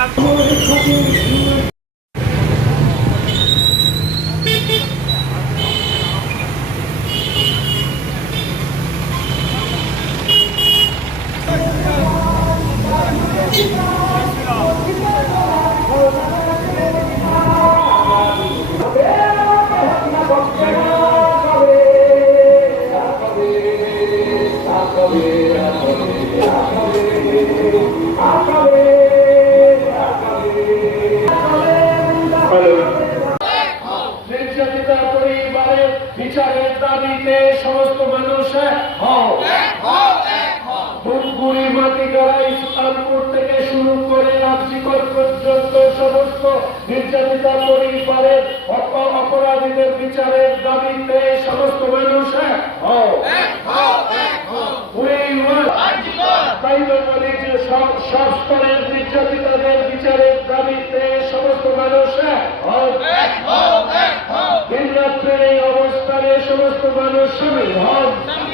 Amen. বিচারের দাবিতে সমস্ত মানুষ ধূপগুড়ি মাটিগাড়া ইসলামপুর থেকে শুরু করে পর্যন্ত সমস্ত নির্যাতিতা পরিবারের অপ- অপরাধীদের বিচারের দাবিতে সমস্ত মানুষ সব স্তরের নির্যাতিতাদের বিচারের দাবিতে সমস্ত মানুষ এক হও দিন রাত্রের এই অবস্থানে সমস্ত মানুষ হন।